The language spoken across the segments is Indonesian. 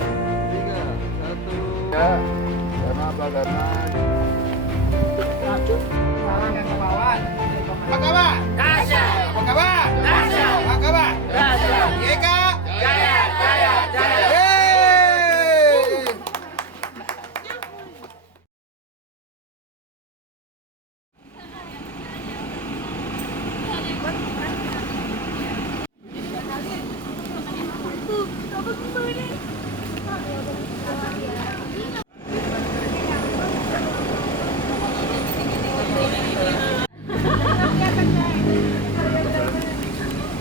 Tiga, satu. Ya, karena apa? Karena Salam yang kebawaan. Apa kabar? Dahsyat. Apa kabar? Dahsyat. Apa kabar? Dahsyat. YK. Jaya, jaya, jaya. Yeay.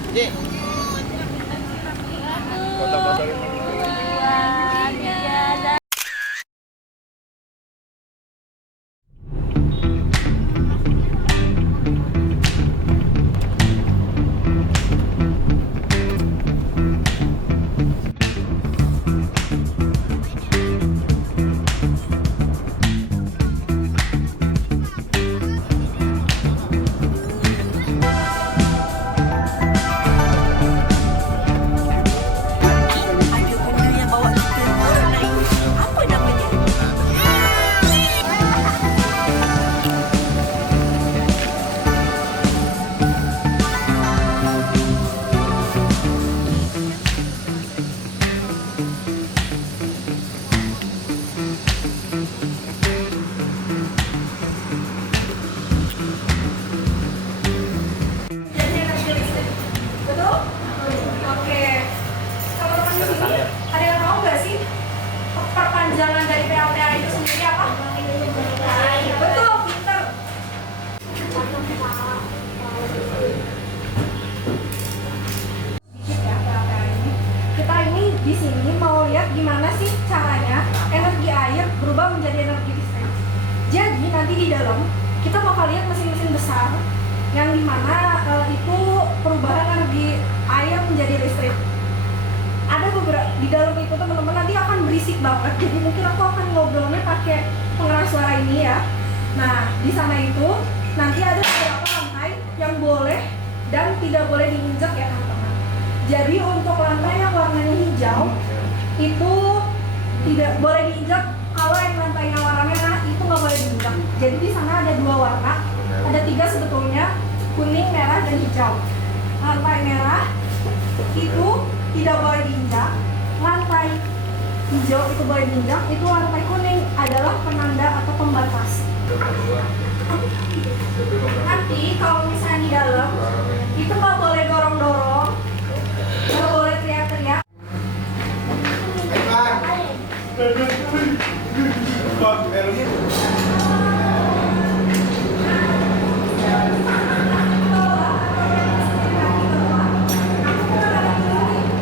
Ji. Foto-fotoin dulu. Ada benda yang bawa kita orang naik. Apa namanya? Betul? Oke. Teman-teman di sini ada yang tahu nggak sih perpanjangan dari PLTA itu sendiri apa? Betul, pinter. Sedikit ya PLTA ini. Kita ini di sini mau lihat gimana sih caranya energi air berubah menjadi energi listrik. Jadi nanti di dalam kita bakal lihat mesin-mesin besar yang dimana itu perubahan energi air menjadi listrik. Ada beberapa di dalam itu teman-teman nanti akan berisik banget, jadi mungkin aku akan ngobrolnya pakai pengeras suara ini ya. Nah di sana itu nanti ada beberapa lantai yang boleh dan tidak boleh diinjak ya teman-teman. Jadi untuk lantai yang warnanya hijau itu tidak boleh diinjak. Kalau yang lantainya warna merah itu nggak boleh diinjak. Jadi di sana ada dua warna, ada tiga sebetulnya, kuning, merah, dan hijau. Lantai merah itu tidak boleh diinjak, lantai hijau itu boleh diinjak, itu lantai kuning adalah penanda atau pembatas. Nanti kalau misalnya di dalam itu nggak boleh dorong-dorong, nggak boleh teriak-teriak.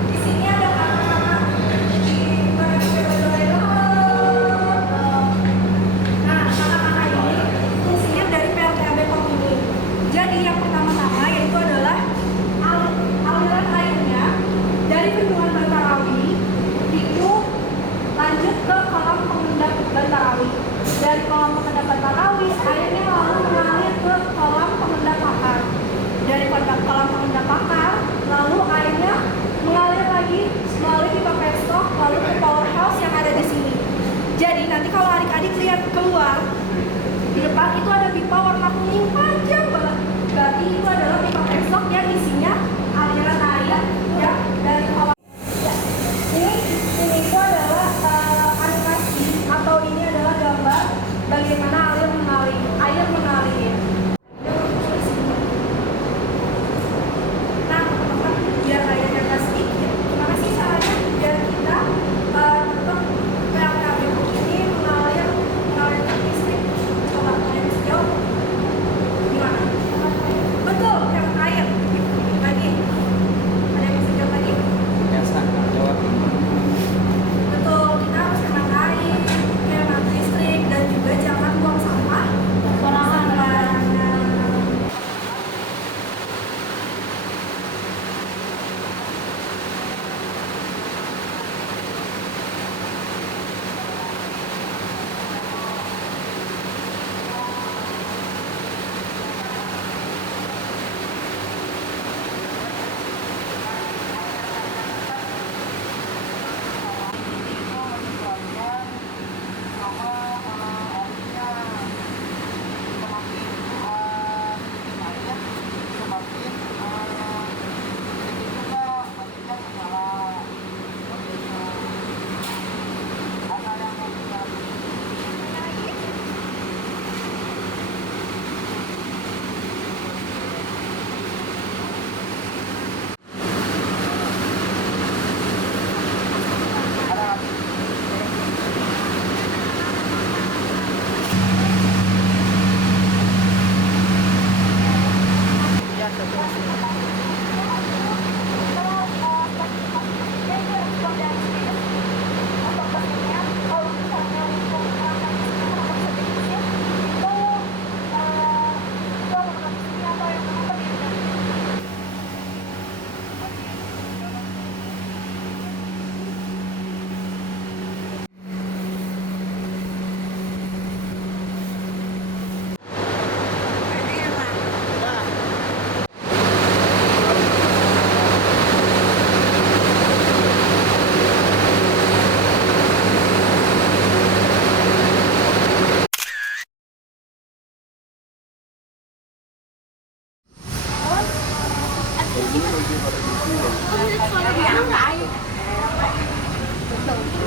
Di sini ada kakak-kakak di Nah, kakak-kakak ini fungsinya dari PLTA Bepom ini. Jadi yang pertama-tama yaitu adalah aliran airnya dari bendungan Bantarawi itu lanjut ke kolam pengendap Bantarawi. Dari kolam pengendap Bantarawi airnya lalu mengalir ke kolam pengendap Pakar. Dari kolam pengendap Pakar lalu airnya mengalir lagi melalui pipa pestok lalu ke powerhouse yang ada di sini. Jadi nanti kalau adik-adik lihat keluar di depan itu ada pipa warna kuning panjang banget. Berarti itu adalah pipa pestok yang isinya aliran air ya dari kolam. Ya. Ini itu adalah animasi atau ini adalah gambar bagaimana air mengalir. Nah, teman-teman, biar airnya nggak sedikit, gimana sih caranya biar kita tetap PLTA Bepom ini mengalirkan listrik? Coba kalian bisa jawab. Gimana? Betul, hemat air. Lagi. Ada yang bisa jawab lagi?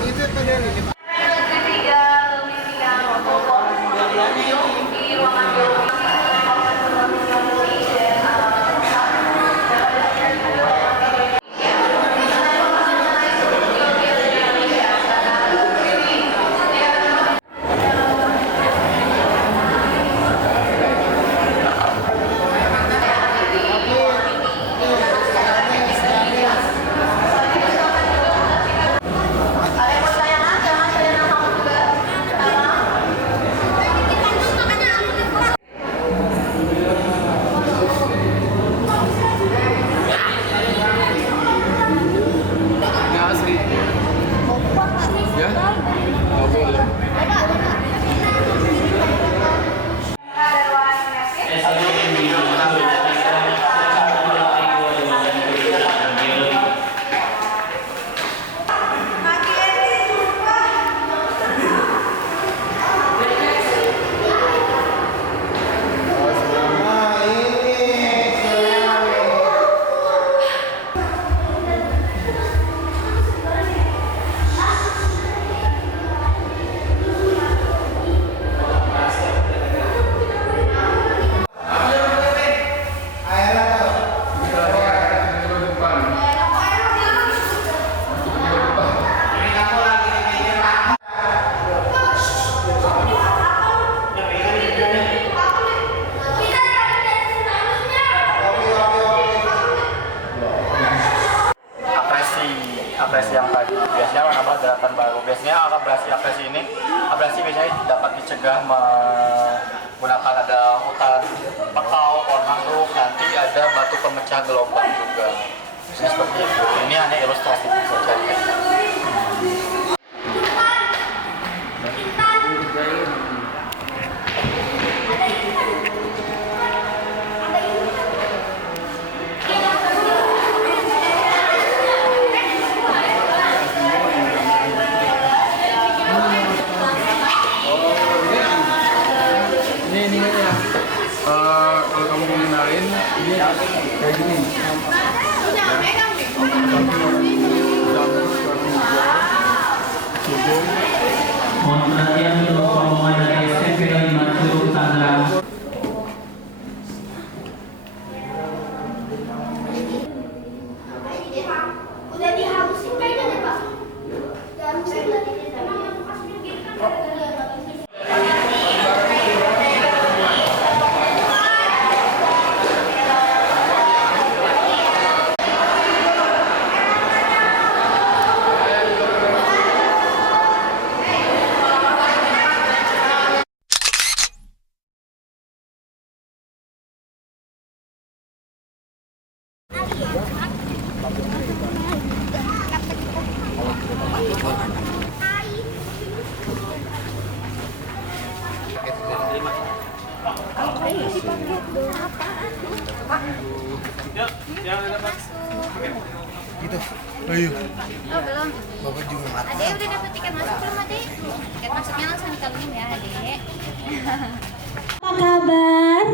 Itu pada ini. Nggak asli. Ya? Nggak boleh. Abrasi yang tadi biasanya menambah daratan baru. Biasanya abrasi ini biasanya dapat dicegah menggunakan ada hutan bakau, pohon mangrove, nanti ada batu pemecah gelombang juga. Ini seperti itu. Ini hanya ilustrasi saja. Ini ya. Kalau kamu mau kenalin, ini kayak gini. Mohon perhatian untuk rombongan dari SMP 5 Tangerang. Udah dihalusin kayaknya deh, Pak. Dihalusin berarti emang masuknya gitu kan? Gitu. Ayo. Oh, belum. Bapak juga mati. Adek udah dapet tiket masuk belum, Adek? Tiket masuknya langsung dikalungin ya, Adek. Apa kabar?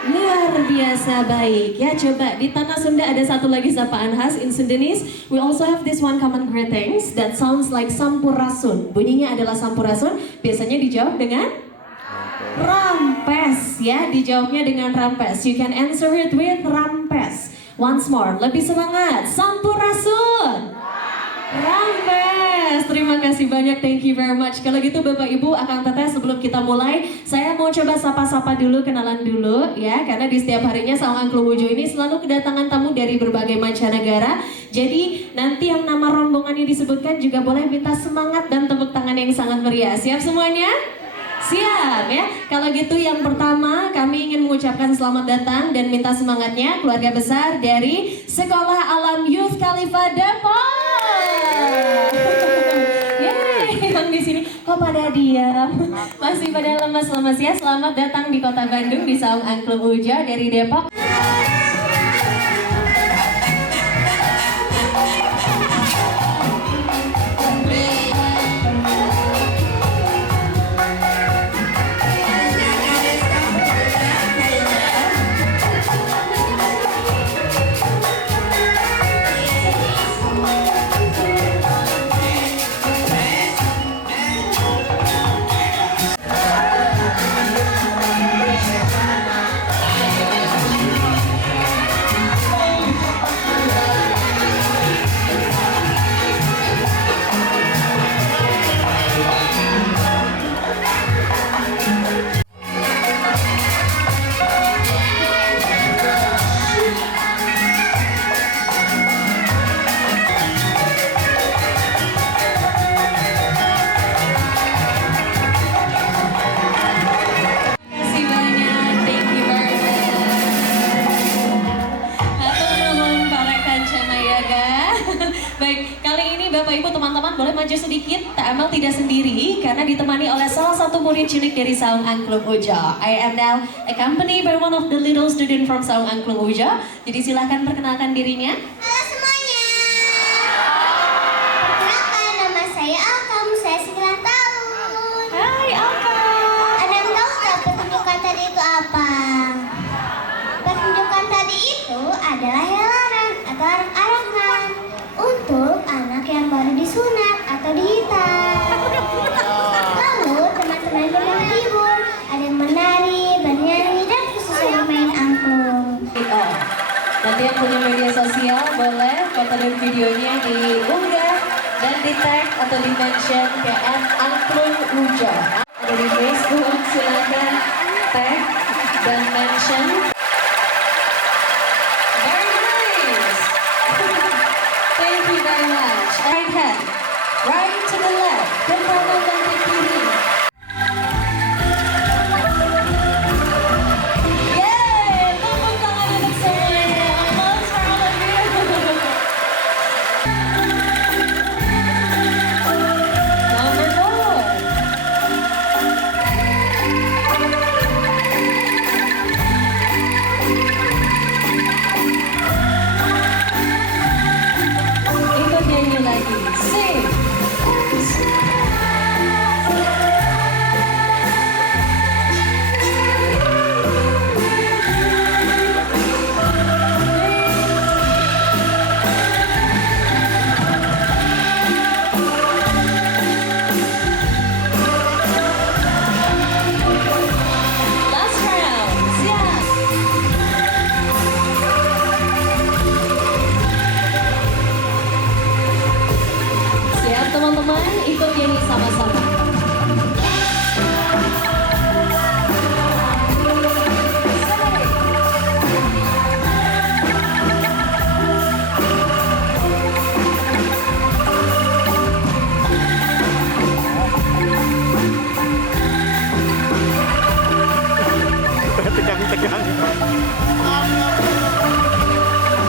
Luar biasa baik ya. Coba di tanah Sunda ada satu lagi sapaan khas in Sundanese. We also have this one common greetings that sounds like sampurasun. Bunyinya adalah sampurasun. Biasanya dijawab dengan rampes ya. Dijawabnya dengan rampes. You can answer it with rampes. Once more, lebih semangat. Sampurasun. Rampes. Terima kasih banyak, thank you very much. Kalau gitu Bapak Ibu, Akang Teteh, sebelum kita mulai, saya mau coba sapa-sapa dulu, kenalan dulu ya. Karena di setiap harinya Saung Angklung Ujo ini selalu kedatangan tamu dari berbagai mancanegara. Jadi nanti yang nama rombongannya disebutkan juga boleh minta semangat dan tepuk tangan yang sangat meriah. Siap semuanya? Siap ya. Kalau gitu yang pertama kami ingin mengucapkan selamat datang dan minta semangatnya keluarga besar dari Sekolah Alam Youth Khalifa Depok. Yeay, yang di sini kok pada diam? Masih pada lemas-lemas ya. Selamat datang di Kota Bandung di Saung Angklung Ujo dari Depok. Kak Amel tidak sendiri karena ditemani oleh salah satu murid cilik dari Saung Angklung Ujo. I am now accompanied by one of the little student from Saung Angklung Ujo. Jadi silahkan perkenalkan dirinya. Halo semuanya. Perkenalkan, nama saya Alkam. Saya 9 tahun. Hai Alka. Ada yang tahu nggak pertunjukan tadi itu apa? Pertunjukan tadi itu adalah helaran atau arak-arakan untuk anak yang baru disunat atau dihitan. Lalu teman-teman menghibur, ada yang menari, bernyanyi, dan khususnya main angklung. Nanti yang punya media sosial boleh foto dan videonya diunggah dan di tag atau di mention ke @angklungujo. Ada di Facebook, silakan tag dan mention. Very nice. Thank you very much. Right hand, right to the left, dan kanan dan ke kiri. Yeay, tepuk tangan untuk semuanya. Applause for all of you. Number 4. Ikut nyanyi lagi. Sing. Last round. Siap. Siap teman-teman, ikut nyanyi sama-sama.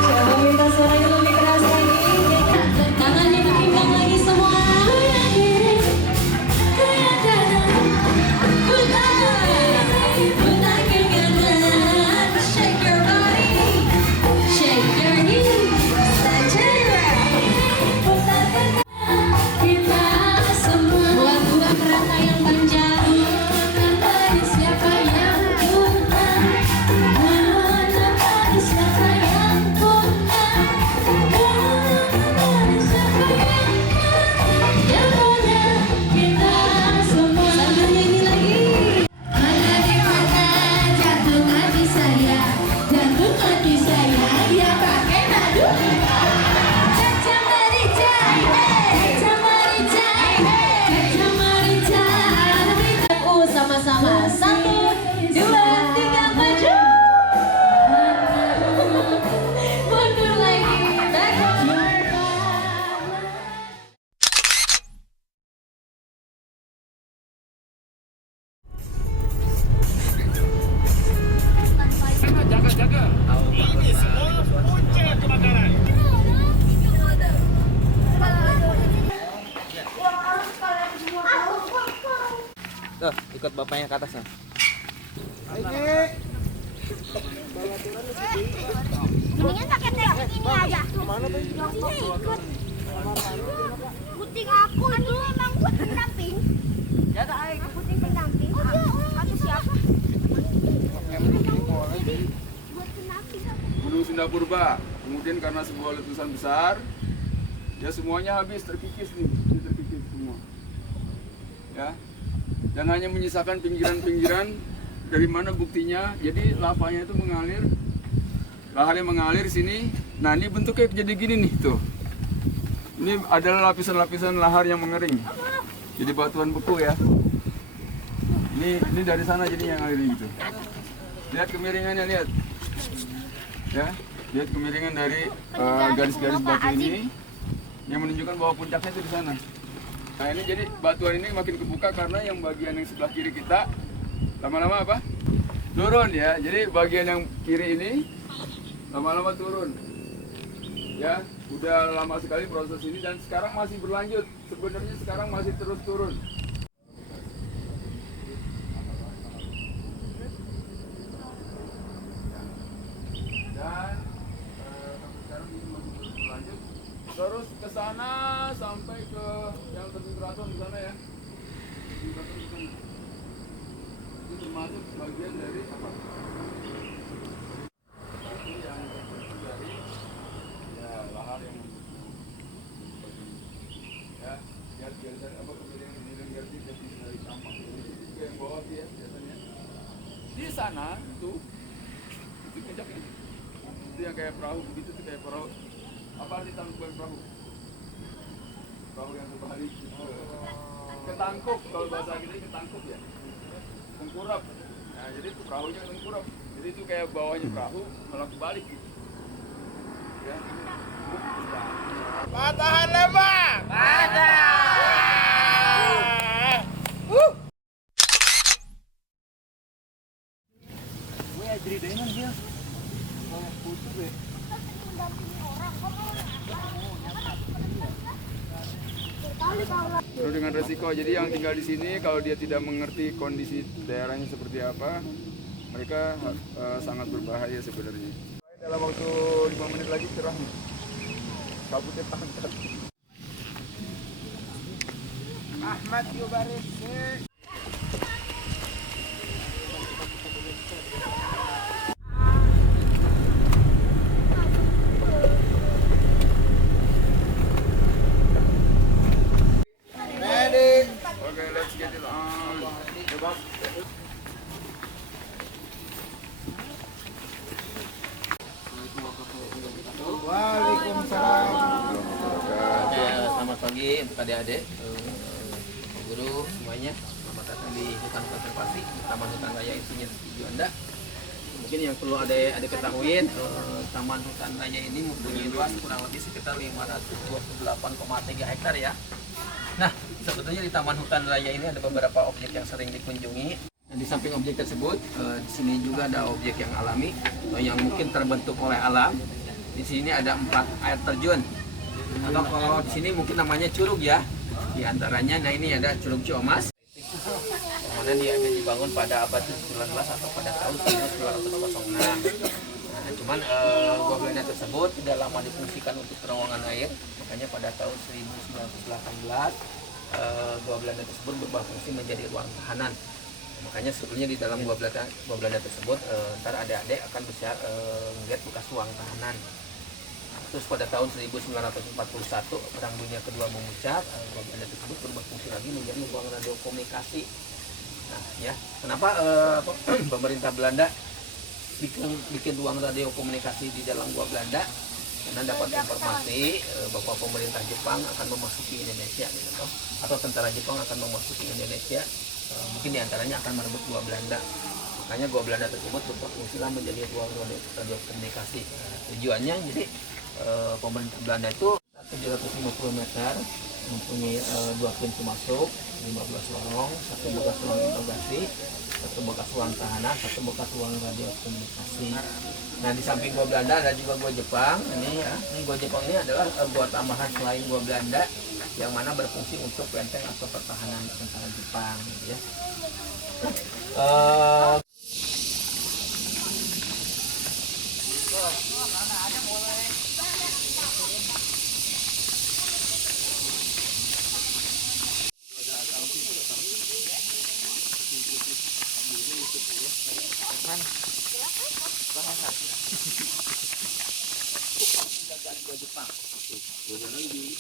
Coba minta suaranya lebih keras lagi. Tangannya dipinggang lagi semua. Shake your body, shake your hips, kita semua buat kereta yang panjang. Siapa yang siapa yang kita semua sambil nyanyi lagi. Mana di mana jantung hati saya, dia pakai madu. Caca merica, caca merica, caca merica. Sama-sama. 1, 2, 3, maju. Mundur lagi. Back. Tuh, ikut bapaknya ke atas. Mendingan pakai teknik ini aja. Ikut. Puting aku itu emang buat pendamping. Ya tak aing. Puting pendamping. Atau siapa? Buat pendamping. Gunung Sunda Purba. Kemudian karena sebuah letusan besar, ya semuanya habis, terkikis nih, ini terkikis semua. Ya. Dan hanya menyisakan pinggiran-pinggiran dari mana buktinya. Jadi lavanya itu mengalir, laharnya mengalir sini. Nah ini bentuknya jadi gini nih tuh. Ini adalah lapisan-lapisan lahar yang mengering. Jadi batuan beku ya. Ini dari sana jadi yang ngalir gitu. Lihat kemiringannya, lihat. Ya, lihat kemiringan dari garis-garis batu ini yang menunjukkan bahwa puncaknya itu di sana. Nah ini jadi batuan ini makin kebuka karena yang bagian yang sebelah kiri kita lama-lama apa? Turun ya. Jadi bagian yang kiri ini lama-lama turun. Ya, udah lama sekali proses ini dan sekarang masih berlanjut. sebenarnya sekarang masih terus turun. Dan sekarang ini masih terus berlanjut. Terus ke sana sampai ke yang Tebing Keraton di sana ya. Tebing Keraton di sana. Itu termasuk bagian dari apa? Itu yang dari ya lahar yang ya biar apa kemudian ganti jadi dari sampah itu yang bawah dia biasanya di sana itu kejak ini itu yang kayak perahu begitu tuh kayak perahu apa arti tangkuban perahu yang terbalik ketangkup kalau bahasa kita ketangkup ya tengkurap nah jadi itu perahunya tengkurap jadi itu kayak bawahnya perahu malah kebalik gitu ya Patahan lembah. Terus dengan resiko, jadi yang tinggal di sini kalau dia tidak mengerti kondisi daerahnya seperti apa, mereka sangat berbahaya sebenarnya. Dalam waktu 5 menit lagi cerah nih. Kabutnya pantat. Ahmad Yubaris. Okay, let's get it on. Waalaikumsalam. Selamat pagi untuk adik-adik, guru semuanya. Selamat datang di hutan konservasi Taman Hutan Raya Insinyur Juanda. Mungkin yang perlu adik-adik ketahui, Taman Hutan Raya ini mempunyai luas kurang lebih sekitar 528,3 hektar ya. Nah, sebetulnya di Taman Hutan Raya ini ada beberapa objek yang sering dikunjungi. Dan di samping objek tersebut, di sini juga ada objek yang alami yang mungkin terbentuk oleh alam. Di sini ada 4 air terjun. Atau kalau di sini mungkin namanya curug ya. Di antaranya, nah ini ada Curug Ciomas. Kemudian dia dibangun pada abad 19 atau pada tahun 1906. Nah, cuman gua Belanda tersebut tidak lama difungsikan untuk terowongan air. Makanya pada tahun 1918 gua Belanda tersebut berubah fungsi menjadi ruang tahanan. Makanya sebetulnya di dalam gua Belanda tersebut ntar adik-adik akan bisa melihat bekas ruang tahanan. Terus pada tahun 1941 Perang Dunia Kedua memuncak, gua Belanda tersebut berubah fungsi lagi menjadi ruang radio komunikasi. Nah, ya, kenapa pemerintah Belanda bikin ruang radio komunikasi di dalam gua Belanda? Karena dapat informasi bahwa pemerintah Jepang akan memasuki Indonesia, gitu, atau tentara Jepang akan memasuki Indonesia, mungkin diantaranya akan merebut gua Belanda. Makanya gua Belanda tersebut berfungsi menjadi ruang radio komunikasi. Tujuannya jadi pemerintah Belanda itu 750 meter, mempunyai 2 pintu masuk, 15 lorong, 1 bekas ruang interogasi, 1 bekas ruang tahanan, 1 bekas ruang radio komunikasi. Nah, di samping gua Belanda ada juga gua Jepang. Ini ya, ini gua Jepang ini adalah gua tambahan selain gua Belanda yang mana berfungsi untuk benteng atau pertahanan tentara Jepang, gitu ya.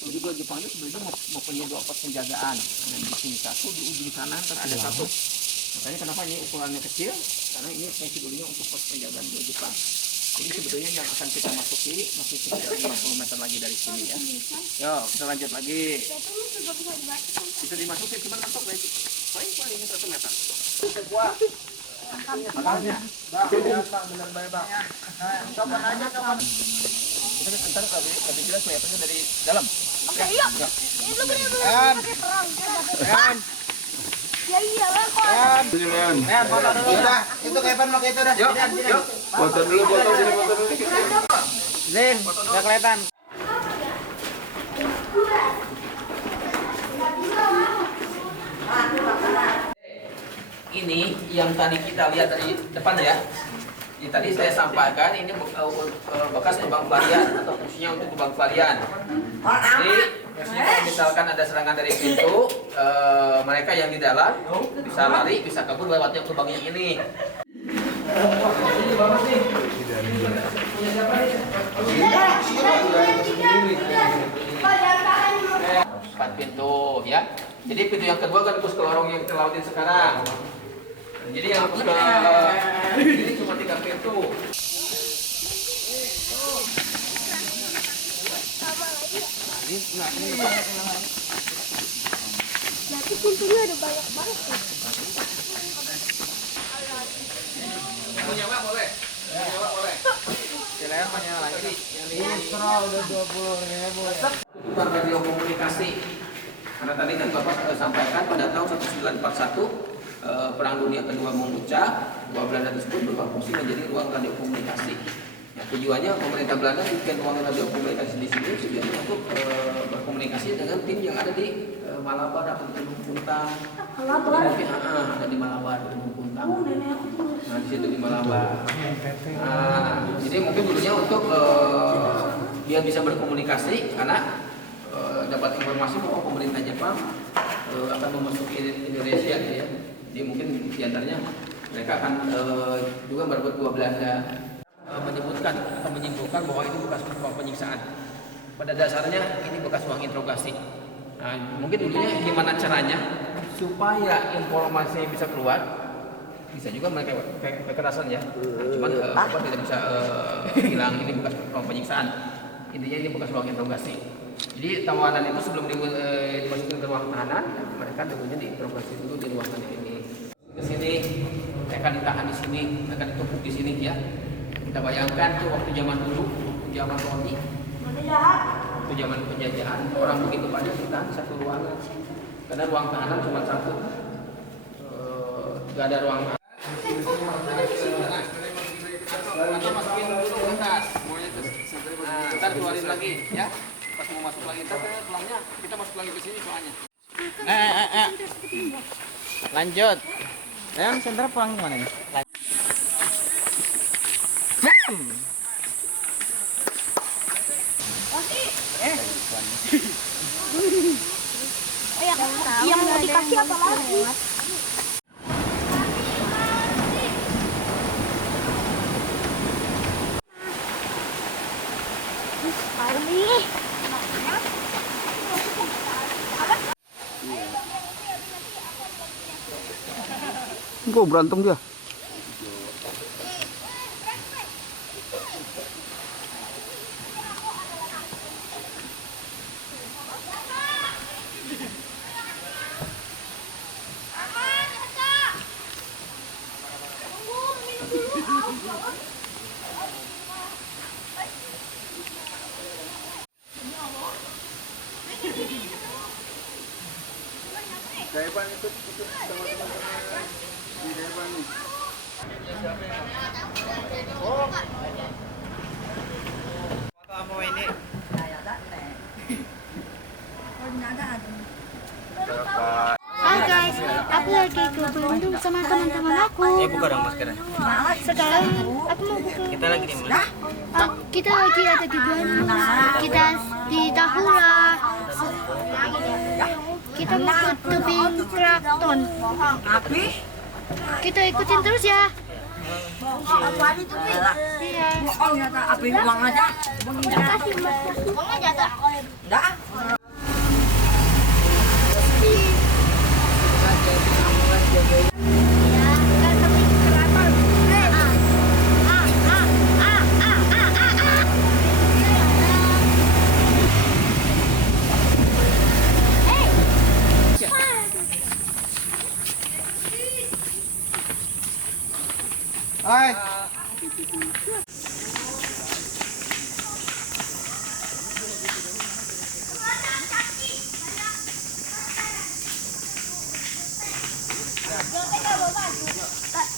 Jadi gua Jepang itu sebenarnya mempunyai 2 pos penjagaan. Nah, di sini 1, di ujung sana ada 1. Makanya kenapa ini ukurannya kecil? Karena ini fungsi dulunya untuk pos penjagaan gua Jepang. Jadi sebetulnya yang akan kita masuki masih sekitar 50 meter lagi dari sini ya. Yo, kita lanjut lagi. Bisa dimasukin cuma mentok lagi. Paling 1 meter. Makalnya. Coba aja kapan. Kita ntar lebih jelas kelihatannya dari dalam. Oke, iya. Itu benar-benar perang. Ya iyalah kok. Foto dulu. Udah, itu Kevin mau itu dah. Yuk. Foto dulu, foto dulu. Zin, udah kelihatan. ini yang tadi kita lihat dari depan ya. Ini tadi saya sampaikan ini bekas lubang pelarian atau fungsinya untuk lubang pelarian. Jadi kalau misalkan ada serangan dari pintu, mereka yang di dalam bisa lari, bisa kabur lewatnya lubang yang ini. Ini bagus nih. Empat pintu ya. Jadi pintu yang kedua kan ke lorong yang kita lautin sekarang. Jadi yang ke ini cuma 3 pintu. Berarti pintunya ada banyak banget. Mau nyawa boleh? Nyawa boleh. Kalian mau nyala lagi? Yang ini udah 20.000. Bukan radio komunikasi. Karena tadi kan Bapak sampaikan pada tahun 1941 Perang Dunia Kedua memecah, dua Belanda tersebut berfungsi menjadi ruang radio komunikasi. Ya, tujuannya pemerintah Belanda bikin ruang radio komunikasi di sini tujuannya untuk berkomunikasi dengan tim yang ada di Malabar atau di Gunung Puntang. Malabar? Ada di Malabar, di Gunung Puntang. Nah di situ di Malabar. Nah, jadi mungkin dulunya untuk dia bisa berkomunikasi karena dapat informasi bahwa pemerintah Jepang akan memasuki Indonesia ya. Jadi mungkin diantaranya mereka akan juga merebut dua Belanda. Menyimpulkan bahwa ini bekas ruang penyiksaan. Pada dasarnya ini bekas ruang interogasi. Nah, mungkin dulunya gimana caranya supaya informasi bisa keluar? Bisa juga mereka kekerasan ya. Nah, cuman apa tidak bisa bilang ini bekas ruang penyiksaan. Intinya ini bekas ruang interogasi. Jadi tawanan itu sebelum dimasukin ke ruang tahanan, mereka dulunya diinterogasi dulu di ruangan ini. Ke sini, mereka ditahan di sini, mereka ditumpuk di sini ya. Kita bayangkan tuh waktu zaman dulu, zaman Roni, waktu zaman penjajahan, orang begitu banyak ditahan satu ruangan. Karena ruang tahanan cuma satu, gak ada ruang tahanan. Kita masukin dulu ke atas, nah, ntar keluarin lagi ya. Pas mau masuk lagi, ntar tulangnya kita masuk lagi ke sini soalnya. Lanjut. Yang center pulang gimana nih? Yang mau dikasih apa lagi? Kok berantem dia? Depan itu sama teman-teman di depan nih. Kamu ini. Hai guys, aku lagi ke Bandung sama teman-teman aku. Buka dong maskernya. Sekarang aku mau buka. Kita lagi di mana? Kita lagi ada di Bandung. Kita di Tahura. Kita mau ke tebing Krakton. Kita ikutin terus ya. Iya. Uang aja. Makasih, makasih. Uang aja tak? Enggak. Hai.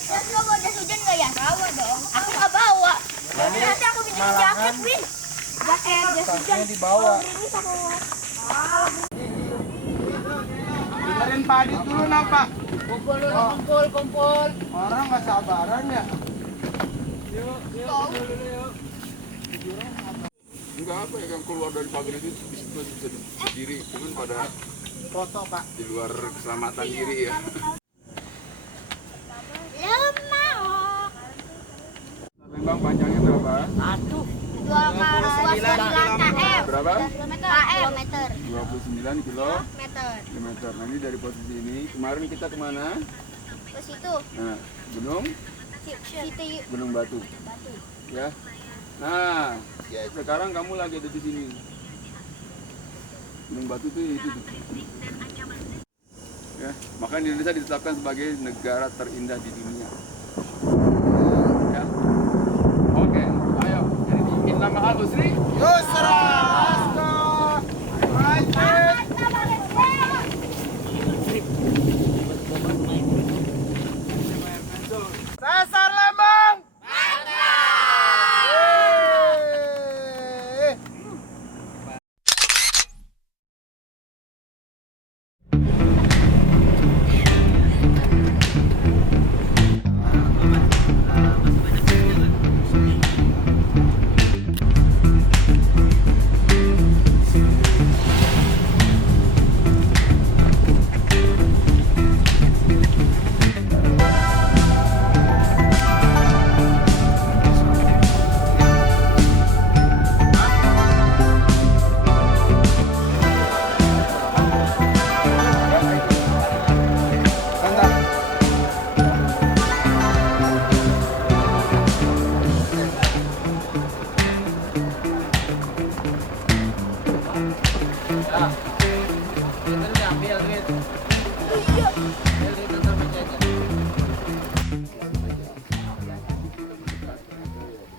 Terus lo bawa jas hujan nggak ya? Bawa dong. Aku nggak bawa. Nanti aku bikin jaket, Win. Jaket, jas hujan. Dibawa. Ini sama Dengerin Pak Adit dulu, Pak. Kumpul dulu, kumpul. Orang nggak sabaran ya. Yuk. Enggak apa ya, yang keluar dari pagar itu masih bisa berdiri, cuman pada Foto Pak. di luar keselamatan diri ya. Lembang panjangnya berapa? 2,29 km. Berapa? Kilometer. 29 kilometer. Nah ini dari posisi ini, kemarin kita kemana? Ke situ. Nah, Gunung Situ. Gunung Batu. Ya. Nah, sekarang kamu lagi ada di sini. Gunung Batu itu. Ya, maka Indonesia ditetapkan sebagai negara terindah di dunia. Ya. Oke, ayo. Jadi diimpin nama Abu Sri. Yusra. Sasar Lembang.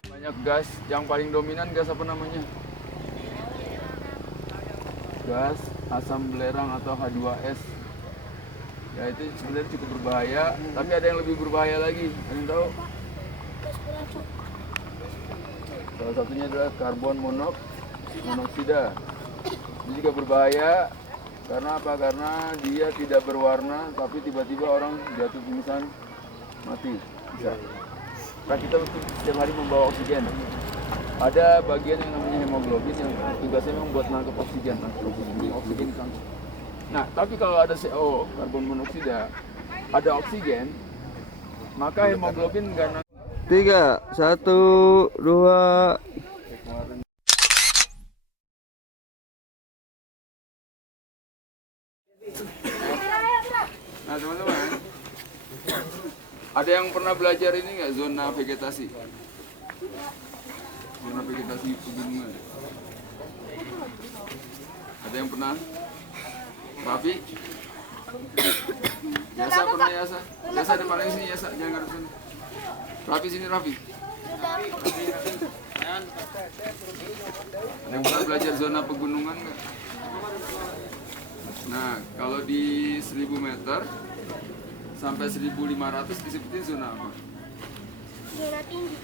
Banyak gas, yang paling dominan gas apa namanya? Gas asam belerang atau H2S. Ya itu sebenarnya cukup berbahaya, tapi ada yang lebih berbahaya lagi. Ada yang tahu? Salah satunya adalah karbon monoksida. Ini juga berbahaya karena apa? Karena dia tidak berwarna, tapi tiba-tiba orang jatuh pingsan, mati. Bisa. Nah, kita setiap hari membawa oksigen. Ada bagian yang namanya hemoglobin yang tugasnya memang buat nangkep oksigen, oksigen kan. Nah, tapi kalau ada CO, karbon monoksida, ada oksigen, maka hemoglobin nggak nangkep. 3, 1, 2. Nah, teman-teman, ada yang pernah belajar ini nggak, zona vegetasi? Zona vegetasi pegunungan. Ada yang pernah? Raffi? Yasa pernah Yasa? Yasa di mana sini Yasa? Jangan ngarep sini. Raffi sini Raffi. Ada yang pernah belajar zona pegunungan nggak? Nah, kalau di 1000 meter sampai 1500 disebutin zona apa? Zona tinggi.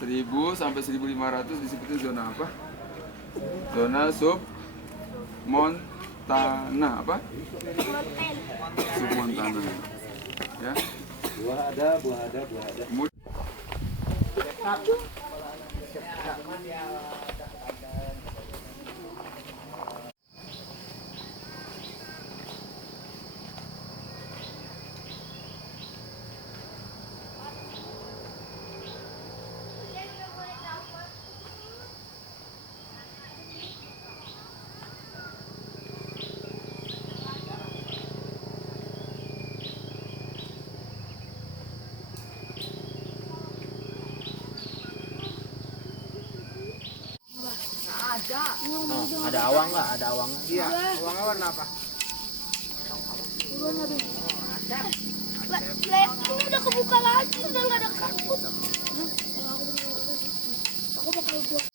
1000 sampai 1500 disebutin zona apa? Zona submontana apa? Submontana. Ya. Buah ada. Ada awang nggak? Ada awang. Iya, uangnya warna apa? Ini udah kebuka lagi, udah nggak ada karpet. Aku bakal buat.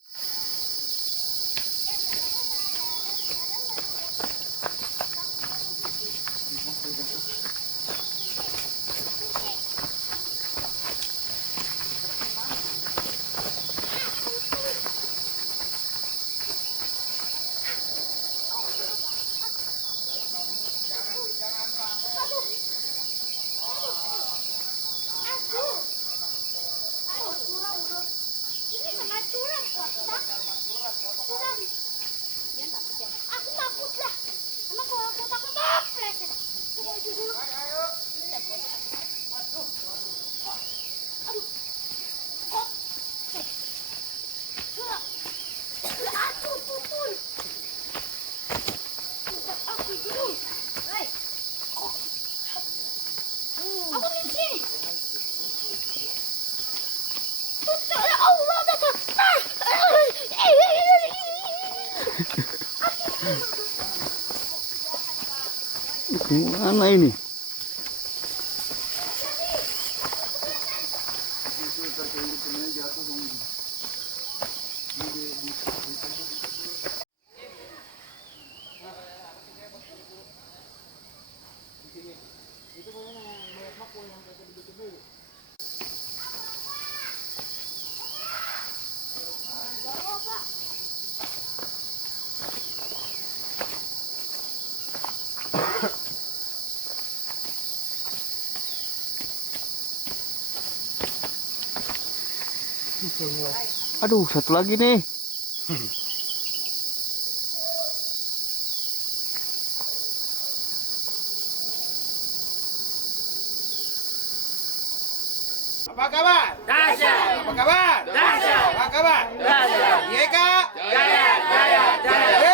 Mana ini? Aduh, satu lagi nih. Apa kabar? Dahsyat. Apa kabar? Dahsyat. Apa kabar? Dahsyat. Iya kak? Jaya, jaya, jaya.